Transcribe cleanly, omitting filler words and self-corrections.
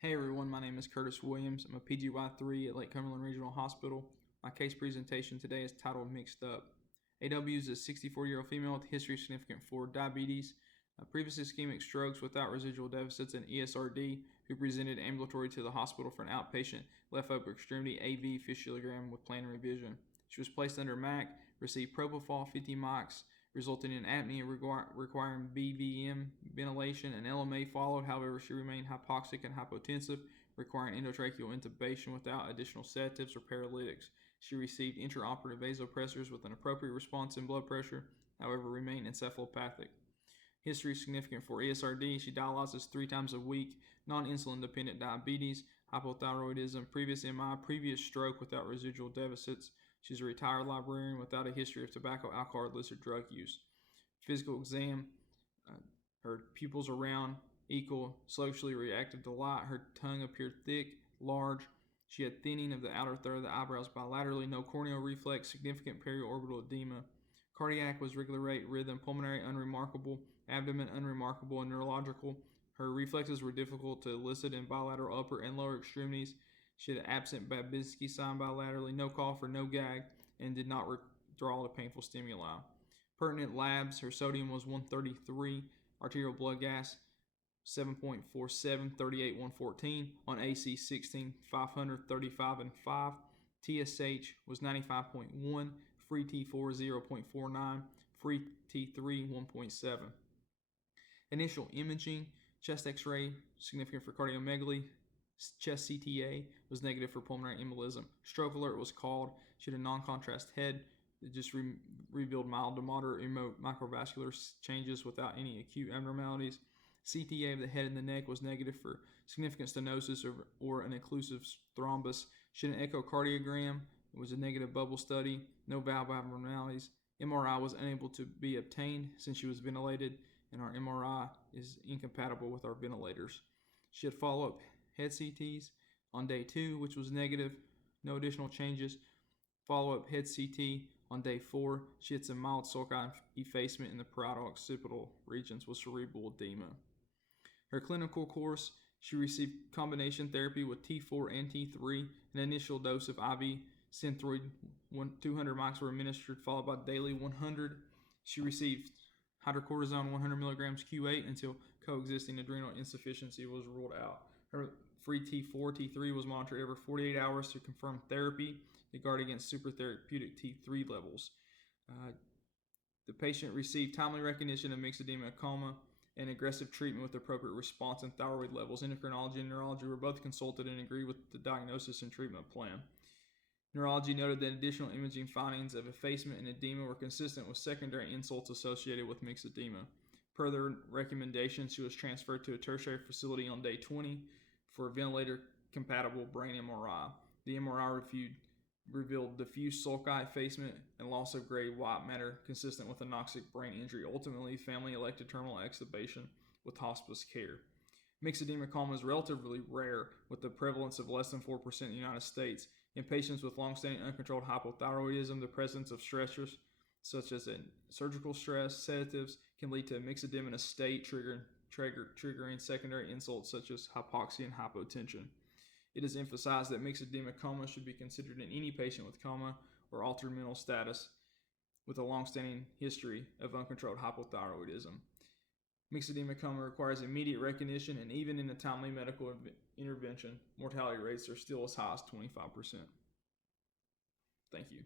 Hey everyone, my name is Curtis Williams. I'm a PGY3 at Lake Cumberland Regional Hospital. My case presentation today is titled Myxed Up. AW is a 64-year-old female with history significant for diabetes, previous ischemic strokes without residual deficits, and ESRD, who presented ambulatory to the hospital for an outpatient left upper extremity AV fistulogram with plan revision. She was placed under MAC, received propofol 50 mics, resulting in apnea requiring BVM ventilation, and LMA followed. However, she remained hypoxic and hypotensive, requiring endotracheal intubation without additional sedatives or paralytics. She received intraoperative vasopressors with an appropriate response in blood pressure, however, remained encephalopathic. History is significant for ESRD. She dialyzes 3 times a week, non-insulin dependent diabetes, hypothyroidism, previous MI, previous stroke without residual deficits. She's a retired librarian without a history of tobacco, alcohol, or illicit drug use. Physical exam, her pupils are round, equal, socially reactive to light. Her tongue appeared thick, large. She had thinning of the outer third of the eyebrows bilaterally, no corneal reflex, significant periorbital edema. Cardiac was regular rate rhythm, pulmonary unremarkable, abdomen unremarkable, and neurological. Her reflexes were difficult to elicit in bilateral upper and lower extremities. She had absent Babinski sign bilaterally, no cough or no gag, and did not withdraw to painful stimuli. Pertinent labs, her sodium was 133, arterial blood gas 7.47, 38, 114, on AC 16, 500, 35, and 5. TSH was 95.1, free T4 0.49, free T3 1.7. Initial imaging, chest x-ray, significant for cardiomegaly. Chest CTA was negative for pulmonary embolism. Stroke alert was called. She had a non-contrast head. It just revealed mild to moderate remote microvascular changes without any acute abnormalities. CTA of the head and the neck was negative for significant stenosis or an occlusive thrombus. She had an echocardiogram. It was a negative bubble study. No valve abnormalities. MRI was unable to be obtained since she was ventilated, and our MRI is incompatible with our ventilators. She had follow-up head CTs on day 2, which was negative. No additional changes. Follow-up head CT on day 4. She had some mild sulci effacement in the parietal occipital regions with cerebral edema. Her clinical course, she received combination therapy with T4 and T3. An initial dose of IV Synthroid 200 mics were administered, followed by daily 100. She received hydrocortisone 100 milligrams Q8 until coexisting adrenal insufficiency was ruled out. Her free T4, T3 was monitored every 48 hours to confirm therapy to guard against supertherapeutic T3 levels. The patient received timely recognition of mixed edema coma and aggressive treatment with appropriate response and thyroid levels. Endocrinology and neurology were both consulted and agreed with the diagnosis and treatment plan. Neurology noted that additional imaging findings of effacement and edema were consistent with secondary insults associated with mixed edema. Per their recommendation, she was transferred to a tertiary facility on day 20 for a ventilator-compatible brain MRI. The MRI revealed diffuse sulci effacement and loss of gray white matter consistent with anoxic brain injury. Ultimately, family elected terminal extubation with hospice care. Mixed edema coma is relatively rare, with the prevalence of less than 4% in the United States. In patients with long-standing uncontrolled hypothyroidism, the presence of stressors such as surgical stress, sedatives, can lead to mixed edema state, triggering secondary insults such as hypoxia and hypotension. It is emphasized that mixed edema coma should be considered in any patient with coma or altered mental status with a long-standing history of uncontrolled hypothyroidism. Mixed edema coma requires immediate recognition, and even in a timely medical intervention, mortality rates are still as high as 25%. Thank you.